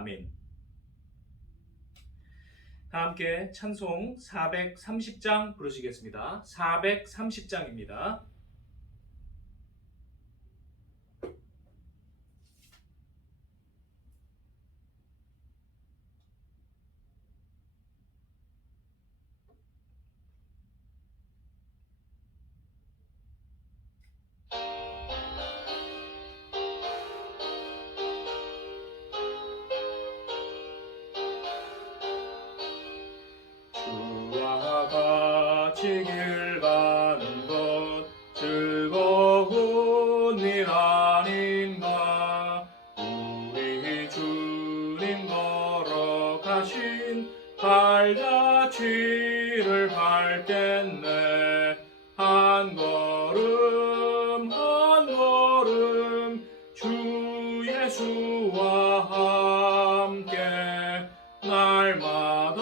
아멘. 다 함께 찬송 430장 부르시겠습니다. 430장입니다. 주와 같이 길 가는 것 즐거운 일 아닌가. 우리 주님 걸어가신 발자취를 밟겠네. 한 걸음 한 걸음 주 예수와 함께 날마다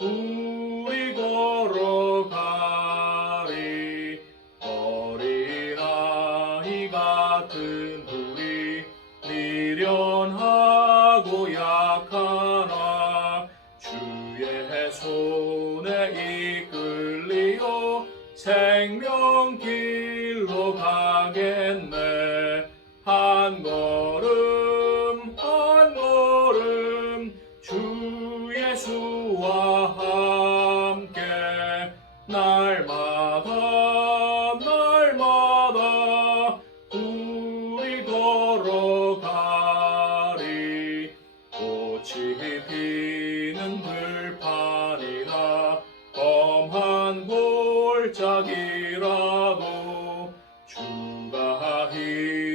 우리 걸어가리. 어린아이 같은 우리 미련하고 약하나 주의 손에 이끌리어 생명길로 가겠네. 한 걸음 한 걸음 주 예수와 함께 날마다 우리 걸어가리. 꽃이 피는 들판이나 험한 골짜기라도 주가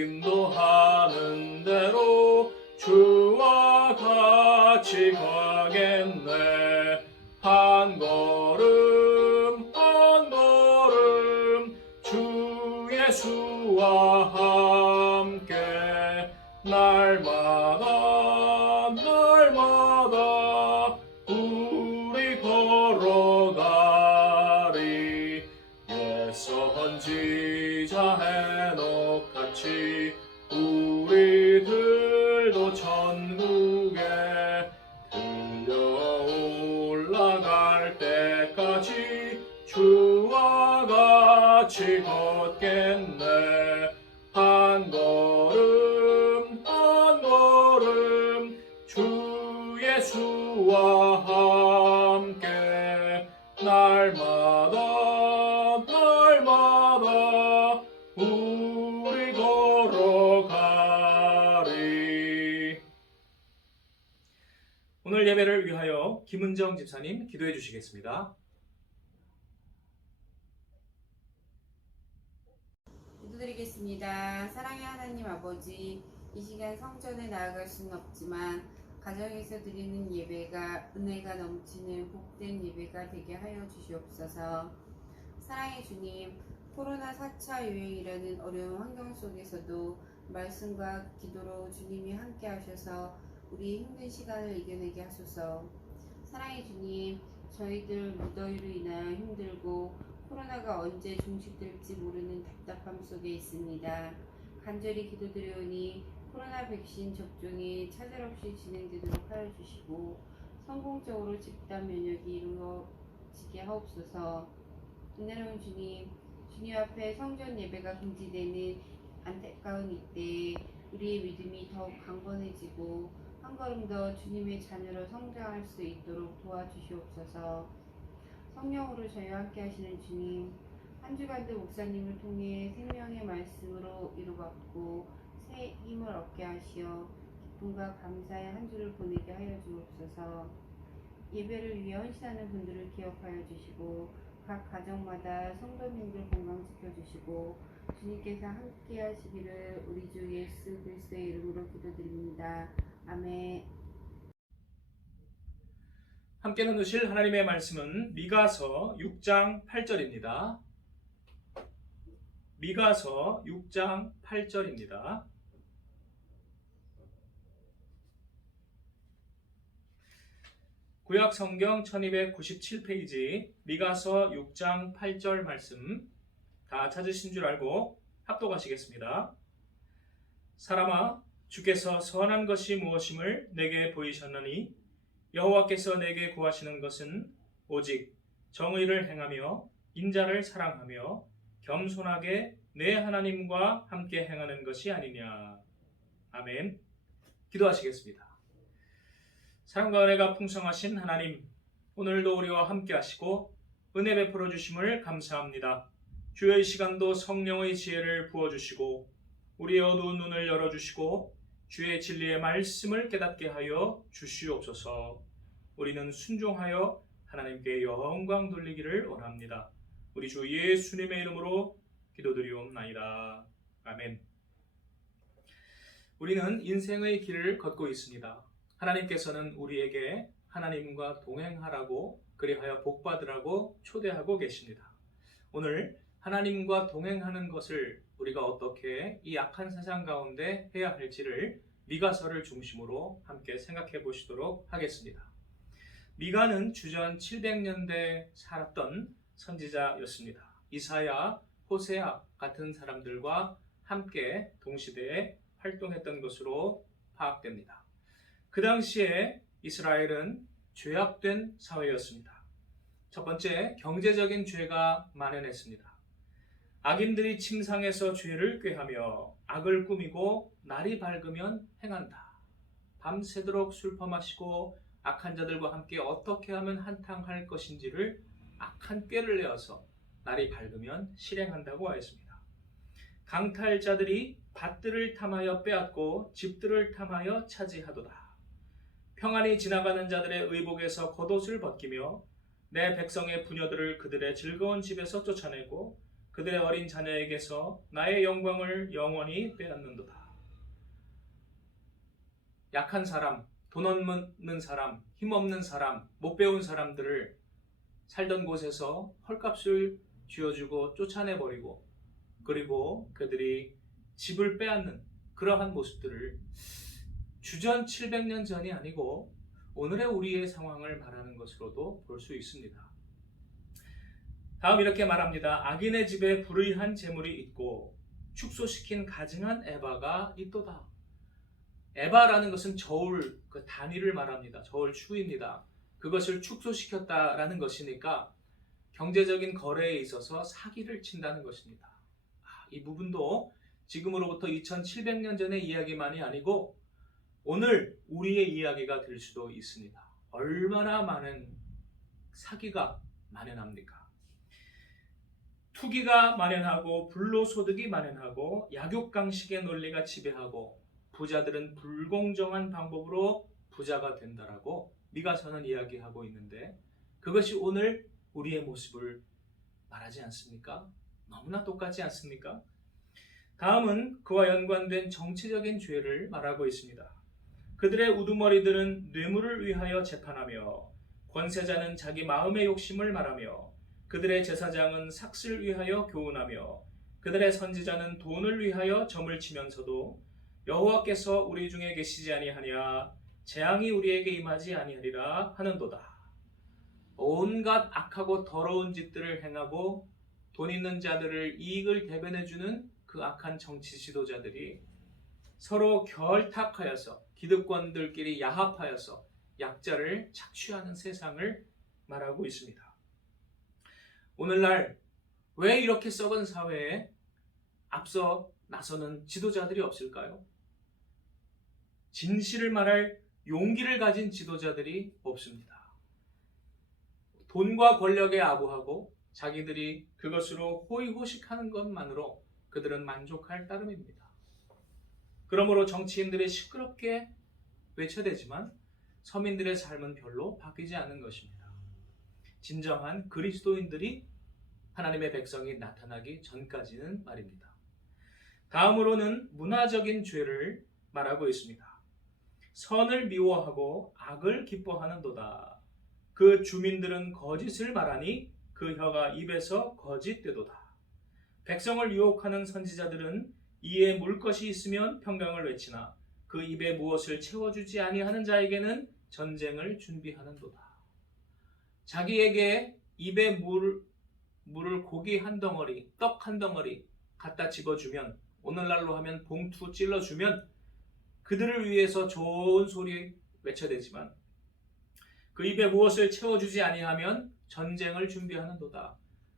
인도하는 대로 주와 같이 가겠네. 한 걸음 한 걸음 주 예수와 함께 날마다 우리 걸어가리. 옛 선지자 해녹같이 우리들도 천국에 들려 올라갈 때까지 주와 같이 걷겠네. 한 걸음 한 걸음 주 예수와 함께 날마다 우리 걸어가리. 오늘 예배를 위하여 김은정 집사님 기도해 주시겠습니다. 기도드리겠습니다. 사랑의 하나님 아버지, 이 시간 성전에 나아갈 수는 없지만 가정에서 드리는 예배가 은혜가 넘치는 복된 예배가 되게 하여 주시옵소서. 사랑의 주님, 코로나 4차 유행이라는 어려운 환경 속에서도 말씀과 기도로 주님이 함께 하셔서 우리 힘든 시간을 이겨내게 하소서. 사랑의 주님, 저희들 무더위로 인하여 힘들고 코로나가 언제 종식될지 모르는 답답함 속에 있습니다. 간절히 기도드리오니 코로나 백신 접종이 차질없이 진행되도록 하여 주시고 성공적으로 집단 면역이 이루어지게 하옵소서. 은혜로운 주님, 주님 앞에 성전 예배가 금지되는 안타까운 이때에 우리의 믿음이 더욱 강건해지고 한 걸음 더 주님의 자녀로 성장할 수 있도록 도와주시옵소서. 성령으로 저희와 함께 하시는 주님, 한 주간도 목사님을 통해 생명의 말씀으로 이루받고 새 힘을 얻게 하시어 기쁨과 감사의 한 주를 보내게 하여 주옵소서. 예배를 위해 헌신하는 분들을 기억하여 주시고 각 가정마다 성도님들 건강 지켜주시고 주님께서 함께 하시기를 우리 주 예수 그리스도의 이름으로 기도드립니다. 아멘. 함께 나누실 하나님의 말씀은 미가서 6장 8절입니다. 미가서 6장 8절입니다. 구약 성경 1297페이지 미가서 6장 8절 말씀 다 찾으신 줄 알고 합독하시겠습니다. 사람아, 주께서 선한 것이 무엇임을 내게 보이셨느니 여호와께서 내게 구하시는 것은 오직 정의를 행하며 인자를 사랑하며 겸손하게 내 하나님과 함께 행하는 것이 아니냐. 아멘. 기도하시겠습니다. 사랑과 은혜가 풍성하신 하나님, 오늘도 우리와 함께 하시고 은혜 베풀어 주심을 감사합니다. 주여 이 시간도 성령의 지혜를 부어주시고 우리의 어두운 눈을 열어주시고 주의 진리의 말씀을 깨닫게 하여 주시옵소서. 우리는 순종하여 하나님께 영광 돌리기를 원합니다. 우리 주 예수님의 이름으로 기도드리옵나이다. 아멘. 우리는 인생의 길을 걷고 있습니다. 하나님께서는 우리에게 하나님과 동행하라고 그리하여 복받으라고 초대하고 계십니다. 오늘 하나님과 동행하는 것을 우리가 어떻게 이 악한 세상 가운데 해야 할지를 미가서를 중심으로 함께 생각해 보시도록 하겠습니다. 미가는 주전 700년대에 살았던 선지자였습니다. 이사야, 호세아 같은 사람들과 함께 동시대에 활동했던 것으로 파악됩니다. 그 당시에 이스라엘은 죄악된 사회였습니다. 첫 번째, 경제적인 죄가 만연했습니다. 악인들이 침상에서 죄를 꾀하며 악을 꾸미고 날이 밝으면 행한다. 밤새도록 술 퍼마시고 악한 자들과 함께 어떻게 하면 한탕할 것인지를 악한 꾀를 내어서 날이 밝으면 실행한다고 하였습니다. 강탈자들이 밭들을 탐하여 빼앗고 집들을 탐하여 차지하도다. 평안히 지나가는 자들의 의복에서 겉옷을 벗기며 내 백성의 부녀들을 그들의 즐거운 집에서 쫓아내고 그들의 어린 자녀에게서 나의 영광을 영원히 빼앗는도다. 약한 사람, 돈 없는 사람, 힘없는 사람, 못 배운 사람들을 살던 곳에서 헐값을 쥐어주고 쫓아내버리고 그리고 그들이 집을 빼앗는 그러한 모습들을 주전 700년 전이 아니고 오늘의 우리의 상황을 말하는 것으로도 볼 수 있습니다. 다음 이렇게 말합니다. 악인의 집에 불의한 재물이 있고 축소시킨 가증한 에바가 있도다. 에바라는 것은 저울, 그 단위를 말합니다. 저울 추입니다. 그것을 축소시켰다라는 것이니까 경제적인 거래에 있어서 사기를 친다는 것입니다. 이 부분도 지금으로부터 2700년 전의 이야기만이 아니고 오늘 우리의 이야기가 될 수도 있습니다. 얼마나 많은 사기가 만연합니까? 투기가 만연하고 불로소득이 만연하고 약육강식의 논리가 지배하고 부자들은 불공정한 방법으로 부자가 된다라고 미가서는 이야기하고 있는데 그것이 오늘 우리의 모습을 말하지 않습니까? 너무나 똑같지 않습니까? 다음은 그와 연관된 정치적인 죄를 말하고 있습니다. 그들의 우두머리들은 뇌물을 위하여 재판하며 권세자는 자기 마음의 욕심을 말하며 그들의 제사장은 삭슬 위하여 교훈하며 그들의 선지자는 돈을 위하여 점을 치면서도 여호와께서 우리 중에 계시지 아니하냐 재앙이 우리에게 임하지 아니하리라 하는도다. 온갖 악하고 더러운 짓들을 행하고 돈 있는 자들을 이익을 대변해주는 그 악한 정치 지도자들이 서로 결탁하여서 기득권들끼리 야합하여서 약자를 착취하는 세상을 말하고 있습니다. 오늘날 왜 이렇게 썩은 사회에 앞서 나서는 지도자들이 없을까요? 진실을 말할 용기를 가진 지도자들이 없습니다. 돈과 권력에 아부하고 자기들이 그것으로 호의호식하는 것만으로 그들은 만족할 따름입니다. 그러므로 정치인들이 시끄럽게 외쳐대지만 서민들의 삶은 별로 바뀌지 않는 것입니다. 진정한 그리스도인들이 하나님의 백성이 나타나기 전까지는 말입니다. 다음으로는 문화적인 죄를 말하고 있습니다. 선을 미워하고 악을 기뻐하는도다. 그 주민들은 거짓을 말하니 그 혀가 입에서 거짓되도다. 백성을 유혹하는 선지자들은 이에 물 것이 있으면 평강을 외치나 그 입에 무엇을 채워주지 아니하는 자에게는 전쟁을 준비하는도다. 자기에게 입에 물을 고기 한 덩어리, 떡 한 덩어리 갖다 집어주면 오늘날로 하면 봉투 찔러주면 그들을 위해서 좋은 소리 외쳐대지만 그 입에 무엇을 채워주지 아니하면 전쟁을 준비하는도다.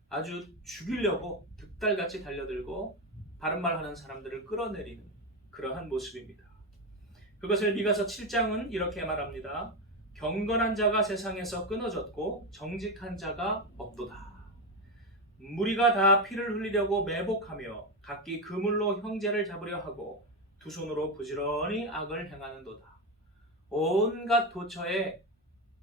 아주 죽이려고 득달같이 달려들고 바른말 하는 사람들을 끌어내리는 그러한 모습입니다. 그것을 미가서 7장은 이렇게 말합니다. 경건한 자가 세상에서 끊어졌고 정직한 자가 없도다. 무리가 다 피를 흘리려고 매복하며 각기 그물로 형제를 잡으려 하고 두 손으로 부지런히 악을 행하는도다. 온갖 도처에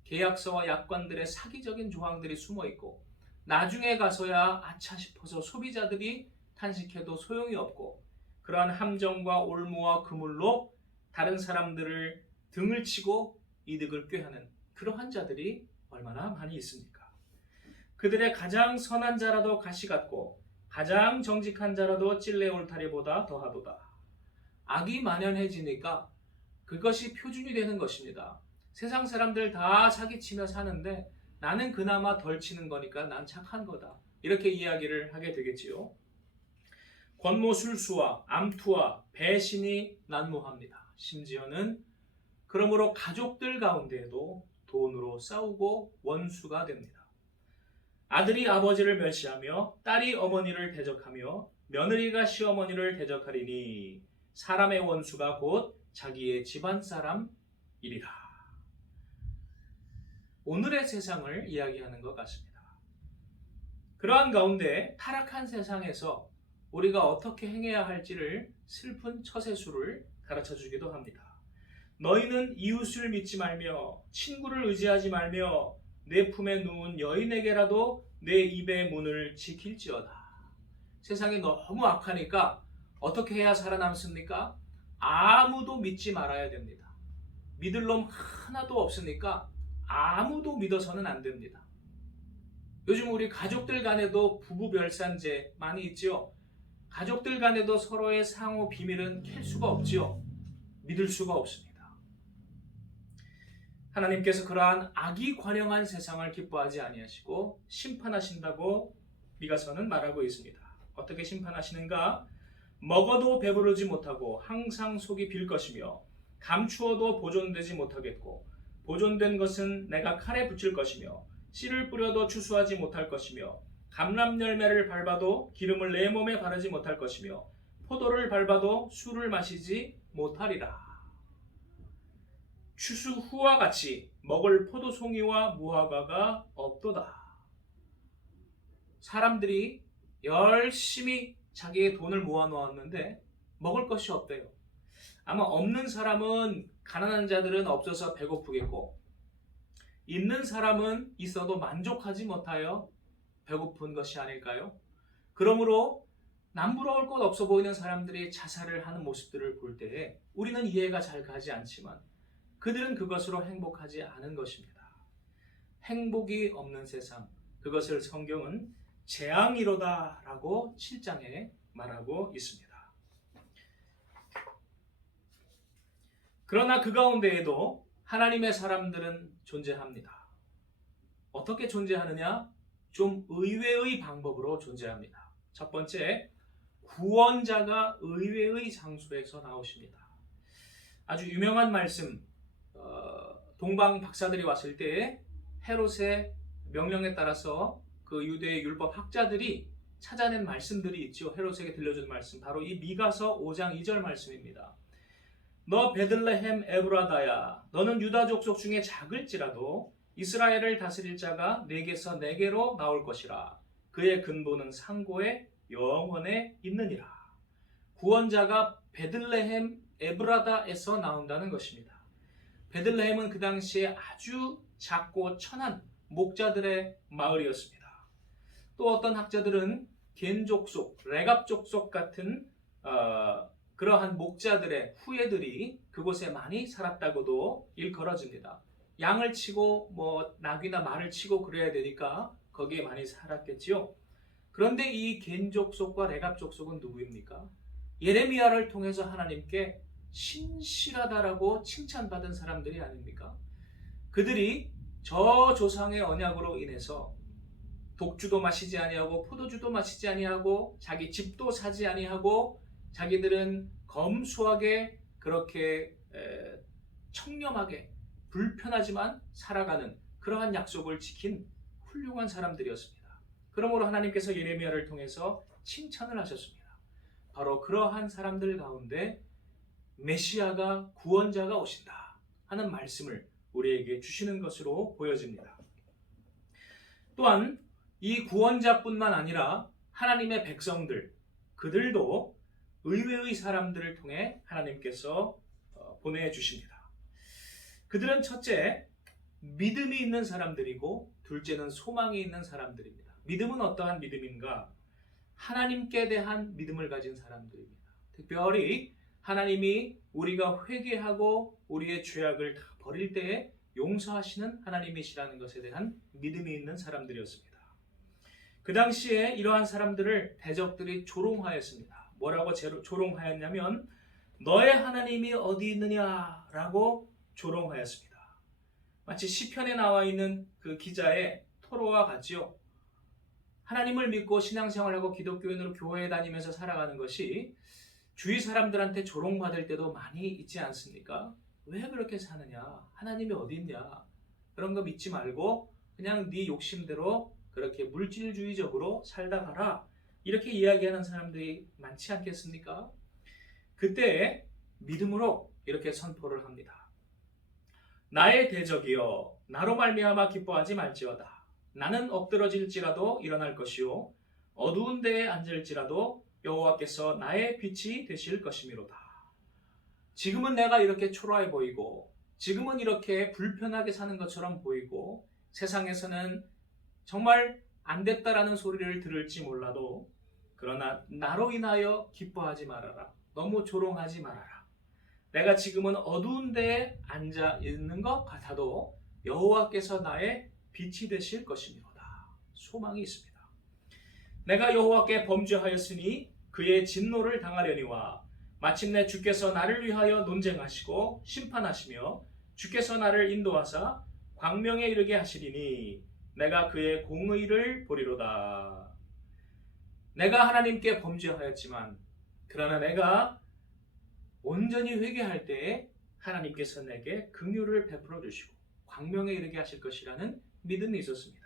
계약서와 약관들의 사기적인 조항들이 숨어 있고 나중에 가서야 아차 싶어서 소비자들이 탄식해도 소용이 없고 그러한 함정과 올무와 그물로 다른 사람들을 등을 치고 이득을 꾀하는 그러한 자들이 얼마나 많이 있습니까? 그들의 가장 선한 자라도 가시 같고 가장 정직한 자라도 찔레 울타리보다 더하도다. 악이 만연해지니까 그것이 표준이 되는 것입니다. 세상 사람들 다 사기치며 사는데 나는 그나마 덜 치는 거니까 난 착한 거다. 이렇게 이야기를 하게 되겠지요. 권모술수와 암투와 배신이 난무합니다. 심지어는 그러므로 가족들 가운데에도 돈으로 싸우고 원수가 됩니다. 아들이 아버지를 멸시하며 딸이 어머니를 대적하며 며느리가 시어머니를 대적하리니 사람의 원수가 곧 자기의 집안 사람이리라. 오늘의 세상을 이야기하는 것 같습니다. 그러한 가운데 타락한 세상에서 우리가 어떻게 행해야 할지를 슬픈 처세술을 가르쳐 주기도 합니다. 너희는 이웃을 믿지 말며 친구를 의지하지 말며 내 품에 누운 여인에게라도 내 입의 문을 지킬지어다. 세상이 너무 악하니까 어떻게 해야 살아남습니까? 아무도 믿지 말아야 됩니다. 믿을 놈 하나도 없으니까 아무도 믿어서는 안 됩니다. 요즘 우리 가족들 간에도 부부별산제 많이 있지요. 가족들 간에도 서로의 상호 비밀은 캘 수가 없지요. 믿을 수가 없습니다. 하나님께서 그러한 악이 관영한 세상을 기뻐하지 아니하시고 심판하신다고 미가서는 말하고 있습니다. 어떻게 심판하시는가? 먹어도 배부르지 못하고 항상 속이 빌 것이며 감추어도 보존되지 못하겠고 보존된 것은 내가 칼에 붙일 것이며 씨를 뿌려도 추수하지 못할 것이며 감람 열매를 밟아도 기름을 내 몸에 바르지 못할 것이며 포도를 밟아도 술을 마시지 못하리라. 추수 후와 같이 먹을 포도송이와 무화과가 없도다. 사람들이 열심히 자기의 돈을 모아놓았는데 먹을 것이 없대요. 아마 없는 사람은 가난한 자들은 없어서 배고프겠고 있는 사람은 있어도 만족하지 못하여 배고픈 것이 아닐까요? 그러므로 남부러울 것 없어 보이는 사람들이 자살을 하는 모습들을 볼 때에 우리는 이해가 잘 가지 않지만 그들은 그것으로 행복하지 않은 것입니다. 행복이 없는 세상, 그것을 성경은 재앙이로다 라고 7장에 말하고 있습니다. 그러나 그 가운데에도 하나님의 사람들은 존재합니다. 어떻게 존재하느냐? 좀 의외의 방법으로 존재합니다. 첫 번째, 구원자가 의외의 장소에서 나오십니다. 아주 유명한 말씀, 동방 박사들이 왔을 때 헤롯의 명령에 따라서 그 유대의 율법 학자들이 찾아낸 말씀들이 있죠. 헤롯에게 들려준 말씀, 바로 이 미가서 5장 2절 말씀입니다. 너 베들레헴 에브라다야, 너는 유다 족속 중에 작을지라도 이스라엘을 다스릴 자가 내게서 내게로 나올 것이라. 그의 근본은 상고의 영원에 있느니라. 구원자가 베들레헴 에브라다에서 나온다는 것입니다. 베들레헴은 그 당시에 아주 작고 천한 목자들의 마을이었습니다. 또 어떤 학자들은 겐 족속, 레갑 족속 같은 그러한 목자들의 후예들이 그곳에 많이 살았다고도 일컬어집니다. 양을 치고 낙이나 말을 치고 그래야 되니까 거기에 많이 살았겠지요. 그런데 이 겐 족속과 레갑 족속은 누구입니까? 예레미야를 통해서 하나님께 신실하다라고 칭찬받은 사람들이 아닙니까? 그들이 저 조상의 언약으로 인해서 독주도 마시지 아니하고 포도주도 마시지 아니하고 자기 집도 사지 아니하고 자기들은 검소하게 그렇게 청렴하게 불편하지만 살아가는 그러한 약속을 지킨 훌륭한 사람들이었습니다. 그러므로 하나님께서 예레미야를 통해서 칭찬을 하셨습니다. 바로 그러한 사람들 가운데 메시아가 구원자가 오신다 하는 말씀을 우리에게 주시는 것으로 보여집니다. 또한 이 구원자뿐만 아니라 하나님의 백성들, 그들도 의외의 사람들을 통해 하나님께서 보내주십니다. 그들은 첫째, 믿음이 있는 사람들이고 둘째는 소망이 있는 사람들입니다. 믿음은 어떠한 믿음인가? 하나님께 대한 믿음을 가진 사람들입니다. 특별히 하나님이 우리가 회개하고 우리의 죄악을 다 버릴 때에 용서하시는 하나님이시라는 것에 대한 믿음이 있는 사람들이었습니다. 그 당시에 이러한 사람들을 대적들이 조롱하였습니다. 뭐라고 조롱하였냐면 너의 하나님이 어디 있느냐라고 조롱하였습니다. 마치 시편에 나와 있는 그 기자의 토로와 같지요. 하나님을 믿고 신앙생활하고 기독교인으로 교회에 다니면서 살아가는 것이 주위 사람들한테 조롱받을 때도 많이 있지 않습니까? 왜 그렇게 사느냐? 하나님이 어디 있냐? 그런 거 믿지 말고 그냥 네 욕심대로 그렇게 물질주의적으로 살다 가라. 이렇게 이야기하는 사람들이 많지 않겠습니까? 그때 믿음으로 이렇게 선포를 합니다. 나의 대적이여 나로 말미암아 기뻐하지 말지어다. 나는 엎드러질지라도 일어날 것이요 어두운 데에 앉을지라도 여호와께서 나의 빛이 되실 것이미로다. 지금은 내가 이렇게 초라해 보이고 지금은 이렇게 불편하게 사는 것처럼 보이고 세상에서는 정말 안 됐다라는 소리를 들을지 몰라도 그러나 나로 인하여 기뻐하지 말아라. 너무 조롱하지 말아라. 내가 지금은 어두운 데에 앉아 있는 것 같아도 여호와께서 나의 빛이 되실 것이미로다. 소망이 있습니다. 내가 여호와께 범죄하였으니 그의 진노를 당하려니와 마침내 주께서 나를 위하여 논쟁하시고 심판하시며 주께서 나를 인도하사 광명에 이르게 하시리니 내가 그의 공의를 보리로다. 내가 하나님께 범죄하였지만 그러나 내가 온전히 회개할 때에 하나님께서 내게 긍휼을 베풀어 주시고 광명에 이르게 하실 것이라는 믿음이 있었습니다.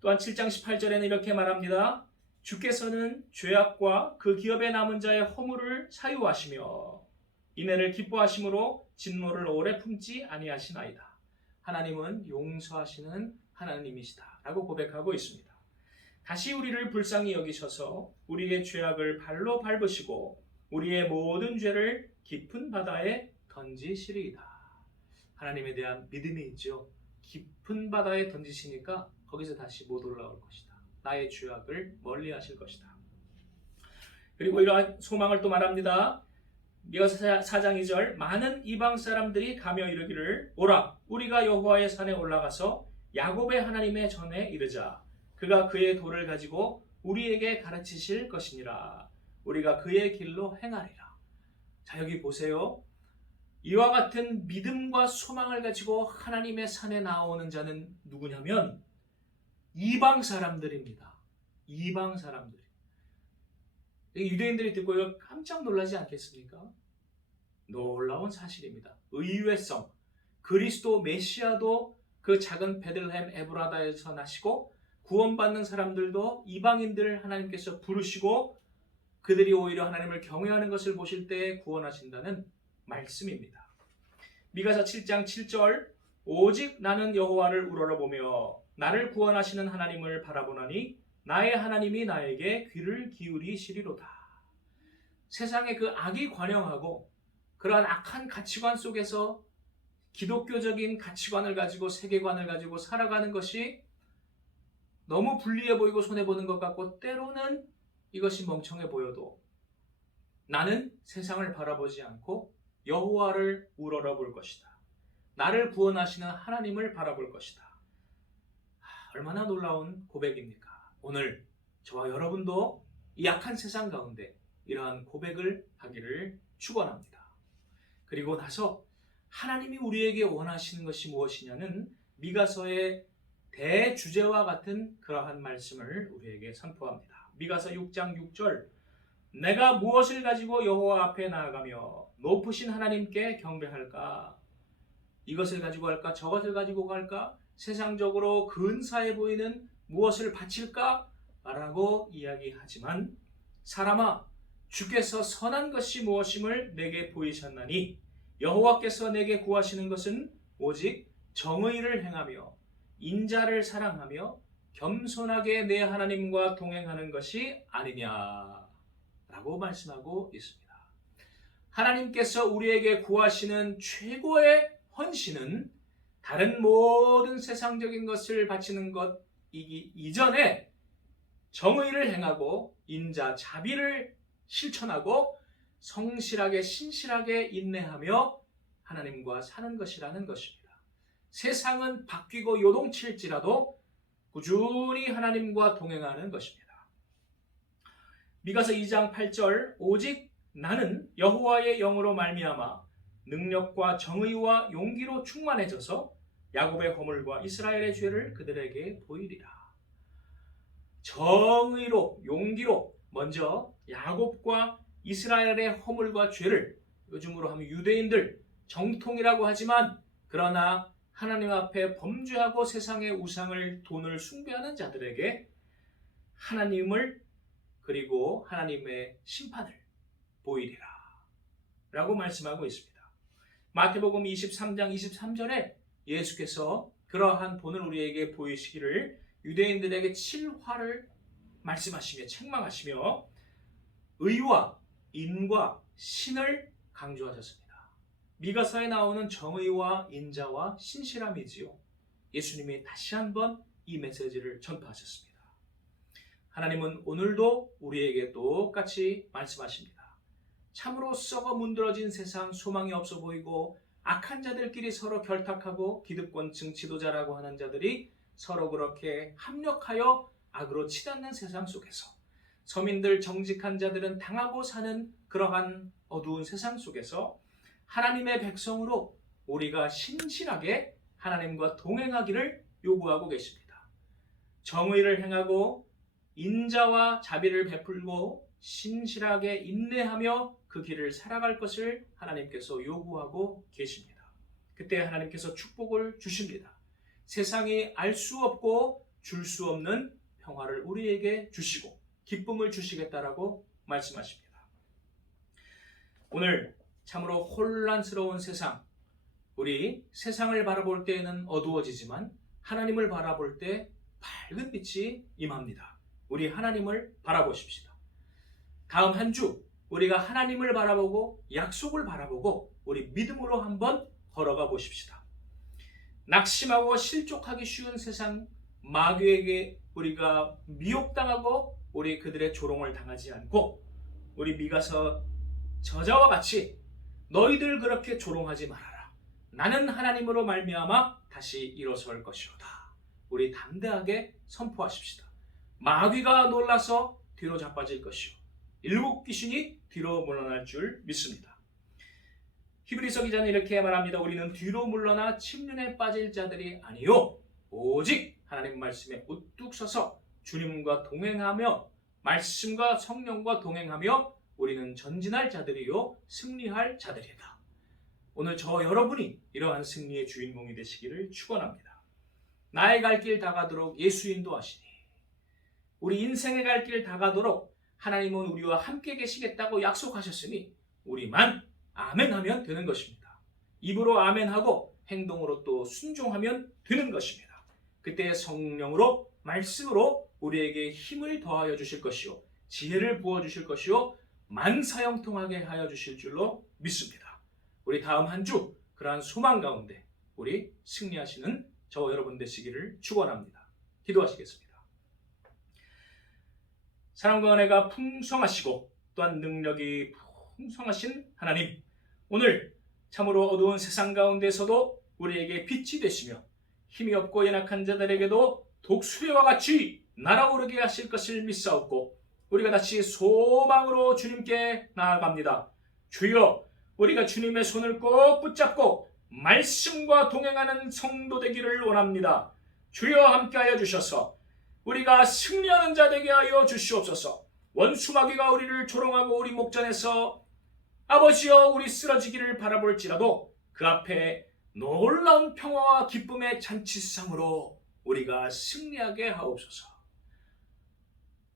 또한 7장 18절에는 이렇게 말합니다. 주께서는 죄악과 그 기업에 남은 자의 허물을 사유하시며 이내를 기뻐하심으로 진노를 오래 품지 아니하시나이다. 하나님은 용서하시는 하나님이시다 라고 고백하고 있습니다. 다시 우리를 불쌍히 여기셔서 우리의 죄악을 발로 밟으시고 우리의 모든 죄를 깊은 바다에 던지시리이다. 하나님에 대한 믿음이 있죠. 깊은 바다에 던지시니까 거기서 다시 못 올라올 것이다. 나의 죄악을 멀리 하실 것이다. 그리고 이러한 소망을 또 말합니다. 미가서 4장 2절 많은 이방 사람들이 가며 이르기를 오라 우리가 여호와의 산에 올라가서 야곱의 하나님의 전에 이르자 그가 그의 도를 가지고 우리에게 가르치실 것이니라 우리가 그의 길로 행하리라. 자 여기 보세요. 이와 같은 믿음과 소망을 가지고 하나님의 산에 나오는 자는 누구냐면 이방 사람들입니다. 이방 사람들. 유대인들이 듣고 이거 깜짝 놀라지 않겠습니까? 놀라운 사실입니다. 의외성. 그리스도 메시아도 그 작은 베들레헴 에브라다에서 나시고 구원받는 사람들도 이방인들을 하나님께서 부르시고 그들이 오히려 하나님을 경외하는 것을 보실 때 구원하신다는 말씀입니다. 미가서 7장 7절 오직 나는 여호와를 우러러보며 나를 구원하시는 하나님을 바라보나니 나의 하나님이 나에게 귀를 기울이시리로다. 세상의 그 악이 관영하고 그러한 악한 가치관 속에서 기독교적인 가치관을 가지고 세계관을 가지고 살아가는 것이 너무 불리해 보이고 손해보는 것 같고 때로는 이것이 멍청해 보여도 나는 세상을 바라보지 않고 여호와를 우러러볼 것이다. 나를 구원하시는 하나님을 바라볼 것이다. 얼마나 놀라운 고백입니까? 오늘 저와 여러분도 이 약한 세상 가운데 이러한 고백을 하기를 축원합니다. 그리고 나서 하나님이 우리에게 원하시는 것이 무엇이냐는 미가서의 대주제와 같은 그러한 말씀을 우리에게 선포합니다. 미가서 6장 6절 내가 무엇을 가지고 여호와 앞에 나아가며 높으신 하나님께 경배할까? 이것을 가지고 갈까? 저것을 가지고 갈까? 세상적으로 근사해 보이는 무엇을 바칠까? 라고 이야기하지만 사람아, 주께서 선한 것이 무엇임을 내게 보이셨나니 여호와께서 내게 구하시는 것은 오직 정의를 행하며 인자를 사랑하며 겸손하게 내 하나님과 동행하는 것이 아니냐라고 말씀하고 있습니다. 하나님께서 우리에게 구하시는 최고의 헌신은 다른 모든 세상적인 것을 바치는 것이기 이전에 정의를 행하고 인자, 자비를 실천하고 성실하게 신실하게 인내하며 하나님과 사는 것이라는 것입니다. 세상은 바뀌고 요동칠지라도 꾸준히 하나님과 동행하는 것입니다. 미가서 2장 8절 오직 나는 여호와의 영으로 말미암아 능력과 정의와 용기로 충만해져서 야곱의 허물과 이스라엘의 죄를 그들에게 보이리라. 정의로 용기로 먼저 야곱과 이스라엘의 허물과 죄를, 요즘으로 하면 유대인들 정통이라고 하지만 그러나 하나님 앞에 범죄하고 세상의 우상을 돈을 숭배하는 자들에게 하나님을 그리고 하나님의 심판을 보이리라 라고 말씀하고 있습니다. 마태복음 23장 23절에 예수께서 그러한 본을 우리에게 보이시기를 유대인들에게 7화를 말씀하시며 책망하시며 의와 인과 신을 강조하셨습니다. 미가서에 나오는 정의와 인자와 신실함이지요. 예수님이 다시 한번 이 메시지를 전파하셨습니다. 하나님은 오늘도 우리에게 똑같이 말씀하십니다. 참으로 썩어 문드러진 세상, 소망이 없어 보이고 악한 자들끼리 서로 결탁하고 기득권층 지도자라고 하는 자들이 서로 그렇게 합력하여 악으로 치닫는 세상 속에서 서민들 정직한 자들은 당하고 사는 그러한 어두운 세상 속에서 하나님의 백성으로 우리가 신실하게 하나님과 동행하기를 요구하고 계십니다. 정의를 행하고 인자와 자비를 베풀고 신실하게 인내하며 그 길을 살아갈 것을 하나님께서 요구하고 계십니다. 그때 하나님께서 축복을 주십니다. 세상이 알 수 없고 줄 수 없는 평화를 우리에게 주시고 기쁨을 주시겠다라고 말씀하십니다. 오늘 참으로 혼란스러운 세상, 우리 세상을 바라볼 때에는 어두워지지만 하나님을 바라볼 때 밝은 빛이 임합니다. 우리 하나님을 바라보십시다. 다음 한 주 우리가 하나님을 바라보고 약속을 바라보고 우리 믿음으로 한번 걸어가 보십시다. 낙심하고 실족하기 쉬운 세상, 마귀에게 우리가 미혹당하고 우리 그들의 조롱을 당하지 않고 우리 미가서 저자와 같이 너희들 그렇게 조롱하지 말아라. 나는 하나님으로 말미암아 다시 일어설 것이로다. 우리 담대하게 선포하십시다. 마귀가 놀라서 뒤로 자빠질 것이요 일곱 귀신이 뒤로 물러날 줄 믿습니다. 히브리서 기자는 이렇게 말합니다. 우리는 뒤로 물러나 침륜에 빠질 자들이 아니요 오직 하나님 말씀에 우뚝 서서 주님과 동행하며 말씀과 성령과 동행하며 우리는 전진할 자들이요 승리할 자들이다. 오늘 저 여러분이 이러한 승리의 주인공이 되시기를 축원합니다. 나의 갈 길 다가도록 예수 인도하시니 우리 인생의 갈 길 다가도록 하나님은 우리와 함께 계시겠다고 약속하셨으니 우리만 아멘하면 되는 것입니다. 입으로 아멘하고 행동으로 또 순종하면 되는 것입니다. 그때 성령으로 말씀으로 우리에게 힘을 더하여 주실 것이요 지혜를 부어주실 것이요 만사형통하게 하여 주실 줄로 믿습니다. 우리 다음 한 주 그러한 소망 가운데 우리 승리하시는 저와 여러분 되시기를 축원합니다. 기도하시겠습니다. 사랑과 은혜가 풍성하시고 또한 능력이 풍성하신 하나님, 오늘 참으로 어두운 세상 가운데서도 우리에게 빛이 되시며 힘이 없고 연약한 자들에게도 독수리와 같이 날아오르게 하실 것을 믿사옵고 우리가 다시 소망으로 주님께 나아갑니다. 주여, 우리가 주님의 손을 꼭 붙잡고 말씀과 동행하는 성도 되기를 원합니다. 주여 함께하여 주셔서 우리가 승리하는 자 되게 하여 주시옵소서. 원수 마귀가 우리를 조롱하고 우리 목전에서 아버지여 우리 쓰러지기를 바라볼지라도 그 앞에 놀라운 평화와 기쁨의 잔치상으로 우리가 승리하게 하옵소서.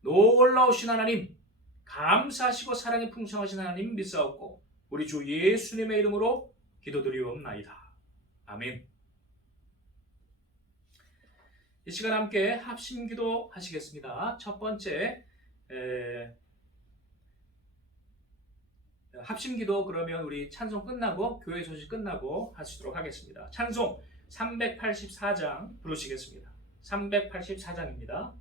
놀라우신 하나님, 감사하시고 사랑이 풍성하신 하나님 믿사옵고 우리 주 예수님의 이름으로 기도드리옵나이다. 아멘. 이 시간 함께 합심기도 하시겠습니다. 첫 번째 합심기도 그러면 우리 찬송 끝나고 교회 소식 끝나고 하시도록 하겠습니다. 찬송 384장 부르시겠습니다. 384장입니다.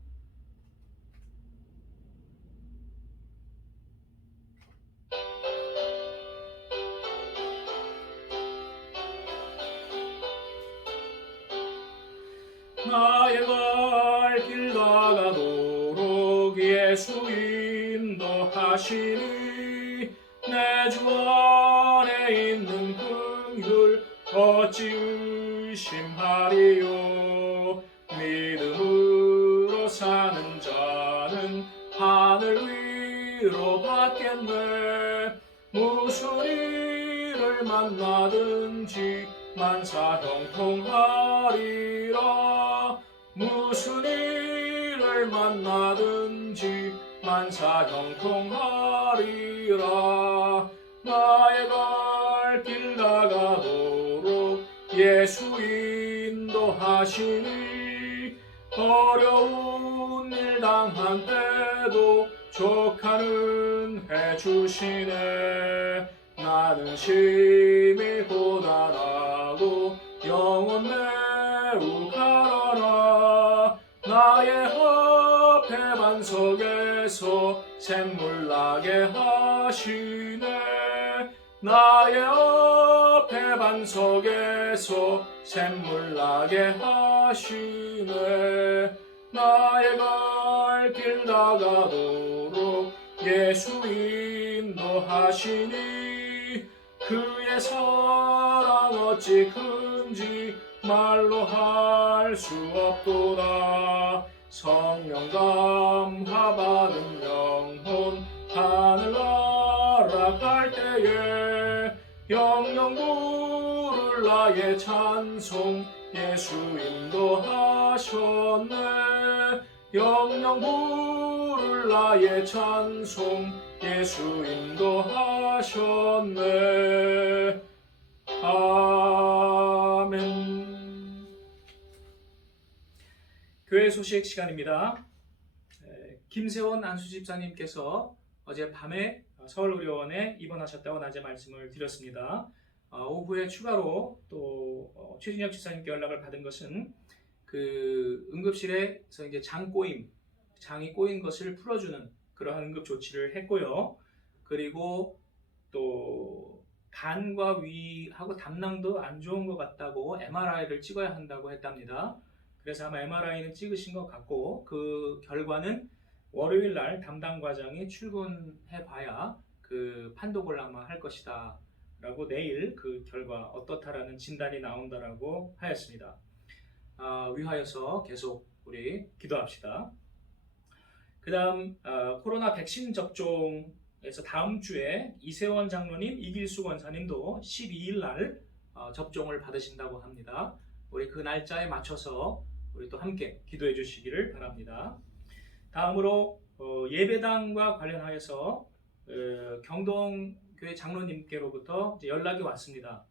나의 갈 길 나가도록 예수 인도하시니 내 주 안에 있는 긍휼 어찌 의심하리요. 믿음으로 사는 자는 하늘 위로 받겠네. 무슨 일을 만나든지 만사 형통하리라. 무슨 일을 만나든지 만사 형통하리라. 나의 갈 길 나가도록 예수 인도하시니 어려운 일 당한 때도 족한 은혜 주시네. 나는 심히 고단하고 영혼 매우 가라라. 나의 앞에 반석에서 샘물 나게 하시네. 나의 앞에 반석에서 샘물 나게 하시네. 나의 갈 길 나가도록 예수 인도하시니 그의 사랑 어찌 큰지 말로 할 수 없도다. 성령 감화 받은 영혼 하늘 날아갈 때에 영영 부를 나의 찬송 예수 인도하셨네. 영영 부를 나의 찬송 예수 인도하셨네. 아멘. 교회 소식 시간입니다. 김세원 안수집사님께서 어젯밤에 서울의료원에 입원하셨다고 낮에 말씀을 드렸습니다. 오후에 추가로 또 최진혁 집사님께 연락을 받은 것은 그 응급실에서 이제 장이 꼬인 것을 풀어주는 그러한 응급 조치를 했고요. 그리고 또 간과 위하고 담낭도 안 좋은 것 같다고 MRI를 찍어야 한다고 했답니다. 그래서 아마 MRI는 찍으신 것 같고 그 결과는 월요일 날 담당 과장이 출근해 봐야 그 판독을 아마 할 것이다 라고 내일 그 결과 어떻다라는 진단이 나온다라고 하였습니다. 위하여서 계속 우리 기도합시다. 그 다음 코로나 백신 접종에서 다음 주에 이세원 장로님, 이길수 권사님도 12일 날 접종을 받으신다고 합니다. 우리 그 날짜에 맞춰서 우리 또 함께 기도해 주시기를 바랍니다. 다음으로 예배당과 관련하여서 경동교회 장로님께로부터 연락이 왔습니다.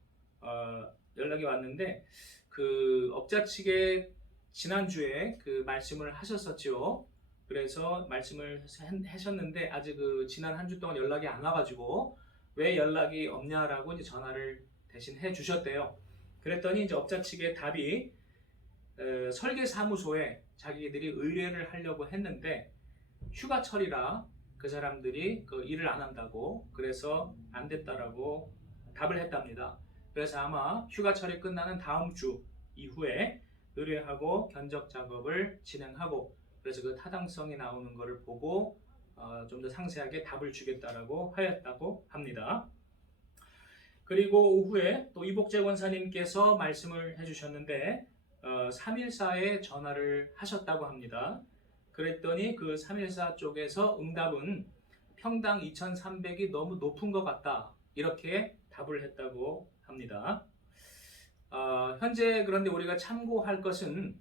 연락이 왔는데 그 업자 측에 지난주에 그 말씀을 하셨었죠. 그래서 말씀을 하셨는데 아직 그 지난 한 주 동안 연락이 안 와가지고 왜 연락이 없냐라고 이제 전화를 대신 해 주셨대요. 그랬더니 이제 업자 측의 답이 설계사무소에 자기들이 의뢰를 하려고 했는데 휴가철이라 그 사람들이 그 일을 안 한다고 그래서 안 됐다라고 답을 했답니다. 그래서 아마 휴가철이 끝나는 다음 주 이후에 의뢰하고 견적 작업을 진행하고 그래서 그 타당성이 나오는 것을 보고 좀 더 상세하게 답을 주겠다라고 하였다고 합니다. 그리고 오후에 또 이복재 권사님께서 말씀을 해주셨는데 314에 전화를 하셨다고 합니다. 그랬더니 그 314 쪽에서 응답은 평당 2,300이 너무 높은 것 같다 이렇게 답을 했다고 합니다. 현재 그런데 우리가 참고할 것은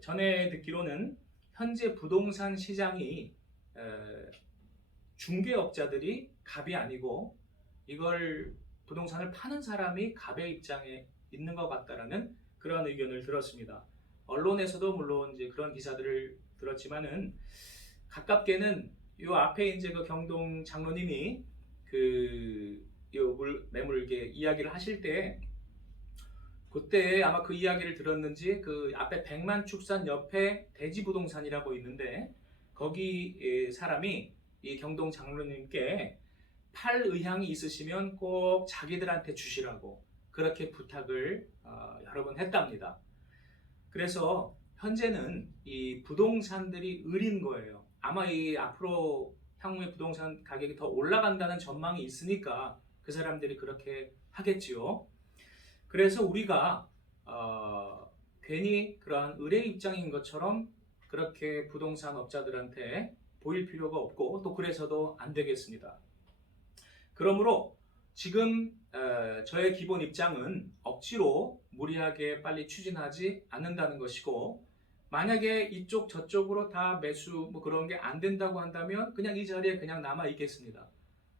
전에 듣기로는 현재 부동산 시장이 중개업자들이 갑이 아니고 이걸 부동산을 파는 사람이 갑의 입장에 있는 것 같다라는 그런 의견을 들었습니다. 언론에서도 물론 이제 그런 기사들을 들었지만은 가깝게는 요 앞에 이제 그 경동 장로님이 매물게 이야기를 하실 때 그때 아마 그 이야기를 들었는지 그 앞에 백만축산 옆에 대지부동산이라고 있는데 거기 사람이 이 경동 장로님께 팔 의향이 있으시면 꼭 자기들한테 주시라고 그렇게 부탁을 여러 번 했답니다. 그래서 현재는 이 부동산들이 의린 거예요. 아마 이 앞으로 향후에 부동산 가격이 더 올라간다는 전망이 있으니까 그 사람들이 그렇게 하겠지요. 그래서 우리가 괜히 그러한 의뢰 입장인 것처럼 그렇게 부동산 업자들한테 보일 필요가 없고 또 그래서도 안 되겠습니다. 그러므로 지금 저의 기본 입장은 억지로 무리하게 빨리 추진하지 않는다는 것이고 만약에 이쪽 저쪽으로 다 매수 뭐 그런 게 안 된다고 한다면 그냥 이 자리에 그냥 남아 있겠습니다.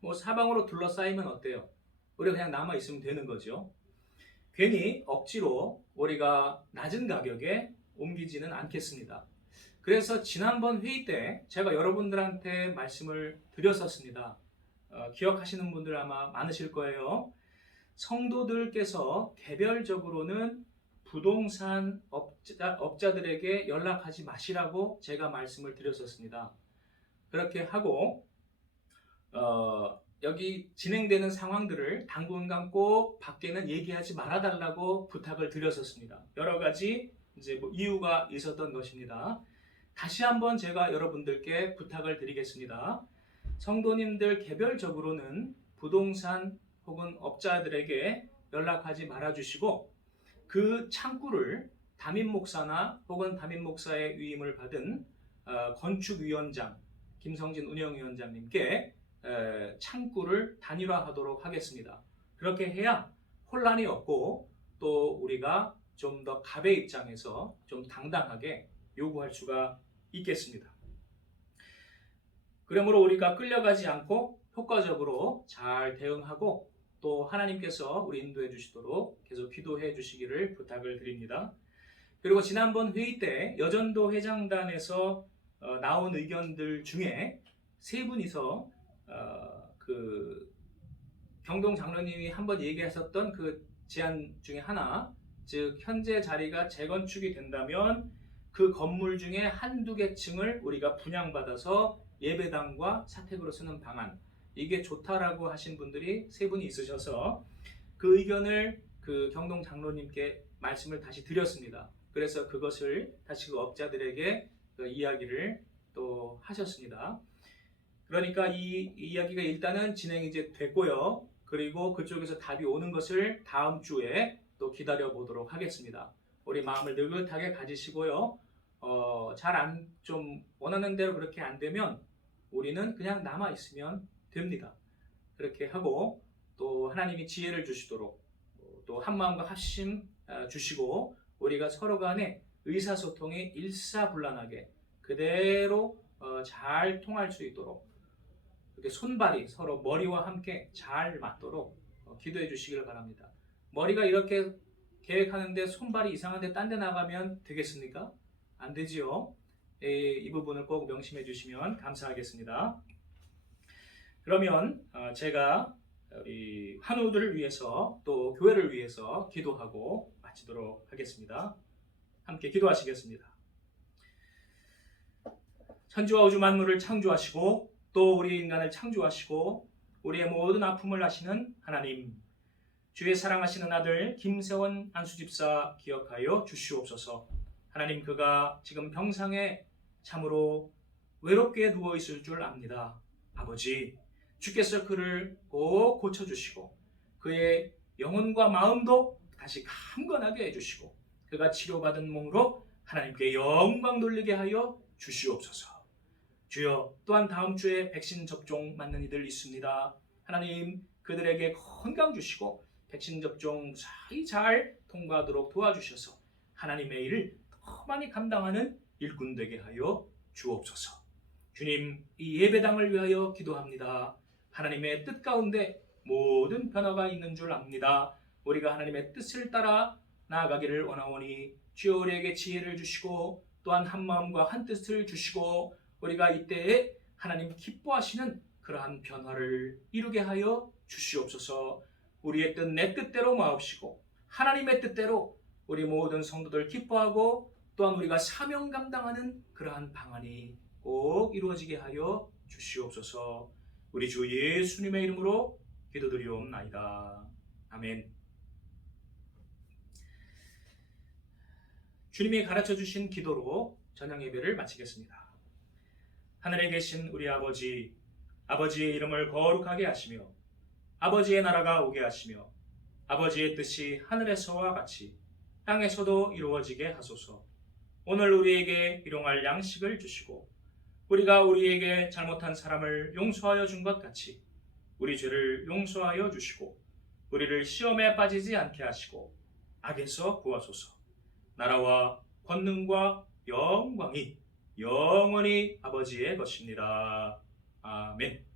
뭐 사방으로 둘러싸이면 어때요? 우리가 그냥 남아 있으면 되는 거죠. 괜히 억지로 우리가 낮은 가격에 옮기지는 않겠습니다. 그래서 지난번 회의 때 제가 여러분들한테 말씀을 드렸었습니다. 기억하시는 분들 아마 많으실 거예요. 성도들께서 개별적으로는 부동산 업자들에게 연락하지 마시라고 제가 말씀을 드렸었습니다. 그렇게 하고 여기 진행되는 상황들을 당분간 꼭 밖에는 얘기하지 말아달라고 부탁을 드렸었습니다. 여러 가지 이제 뭐 이유가 있었던 것입니다. 다시 한번 제가 여러분들께 부탁을 드리겠습니다. 성도님들 개별적으로는 부동산 혹은 업자들에게 연락하지 말아주시고 그 창구를 담임 목사나 혹은 담임 목사의 위임을 받은 건축위원장 김성진 운영위원장님께 창구를 단일화하도록 하겠습니다. 그렇게 해야 혼란이 없고 또 우리가 좀 더 갑의 입장에서 좀 당당하게 요구할 수가 있겠습니다. 그러므로 우리가 끌려가지 않고 효과적으로 잘 대응하고 또 하나님께서 우리 인도해 주시도록 계속 기도해 주시기를 부탁을 드립니다. 그리고 지난번 회의 때 여전도 회장단에서 나온 의견들 중에 세 분이서 그 경동 장로님이 한번 얘기하셨던 그 제안 중에 하나, 즉 현재 자리가 재건축이 된다면 그 건물 중에 한두 개 층을 우리가 분양받아서 예배당과 사택으로 쓰는 방안, 이게 좋다라고 하신 분들이 세 분이 있으셔서 그 의견을 그 경동 장로님께 말씀을 다시 드렸습니다. 그래서 그것을 다시 그 업자들에게 그 이야기를 또 하셨습니다. 그러니까 이 이야기가 일단은 진행이 이제 됐고요. 그리고 그쪽에서 답이 오는 것을 다음 주에 또 기다려 보도록 하겠습니다. 우리 마음을 느긋하게 가지시고요. 좀 원하는 대로 그렇게 안 되면 우리는 그냥 남아 있으면 됩니다. 그렇게 하고 또 하나님이 지혜를 주시도록 또 한마음과 합심 주시고 우리가 서로 간에 의사소통이 일사불란하게 그대로 잘 통할 수 있도록 이렇게 손발이 서로 머리와 함께 잘 맞도록 기도해 주시길 바랍니다. 머리가 이렇게 계획하는데 손발이 이상한데 딴 데 나가면 되겠습니까? 안 되지요. 이 부분을 꼭 명심해 주시면 감사하겠습니다. 그러면 제가 우리 환우들을 위해서 또 교회를 위해서 기도하고 마치도록 하겠습니다. 함께 기도하시겠습니다. 천지와 우주 만물을 창조하시고 또 우리 인간을 창조하시고 우리의 모든 아픔을 아시는 하나님, 주의 사랑하시는 아들 김세원 안수집사 기억하여 주시옵소서. 하나님, 그가 지금 병상에 참으로 외롭게 누워있을 줄 압니다. 아버지, 주께서 그를 꼭 고쳐주시고 그의 영혼과 마음도 다시 강건하게 해주시고 그가 치료받은 몸으로 하나님께 영광 돌리게 하여 주시옵소서. 주여, 또한 다음 주에 백신 접종 맞는 이들 있습니다. 하나님, 그들에게 건강 주시고 백신 접종 무사히 잘 통과하도록 도와주셔서 하나님의 일을 더 많이 감당하는 일꾼 되게 하여 주옵소서. 주님, 이 예배당을 위하여 기도합니다. 하나님의 뜻 가운데 모든 변화가 있는 줄 압니다. 우리가 하나님의 뜻을 따라 나아가기를 원하오니 주여 우리에게 지혜를 주시고 또한 한 마음과 한 뜻을 주시고 우리가 이때에 하나님 기뻐하시는 그러한 변화를 이루게 하여 주시옵소서. 우리의 뜻 내 뜻대로 마옵시고 하나님의 뜻대로 우리 모든 성도들 기뻐하고 또한 우리가 사명 감당하는 그러한 방안이 꼭 이루어지게 하여 주시옵소서. 우리 주 예수님의 이름으로 기도드리옵나이다. 아멘. 주님이 가르쳐 주신 기도로 저녁 예배를 마치겠습니다. 하늘에 계신 우리 아버지, 아버지의 이름을 거룩하게 하시며 아버지의 나라가 오게 하시며 아버지의 뜻이 하늘에서와 같이 땅에서도 이루어지게 하소서. 오늘 우리에게 일용할 양식을 주시고 우리가 우리에게 잘못한 사람을 용서하여 준 것 같이 우리 죄를 용서하여 주시고 우리를 시험에 빠지지 않게 하시고 악에서 구하소서. 나라와 권능과 영광이 영원히 아버지의 것입니다. 아멘.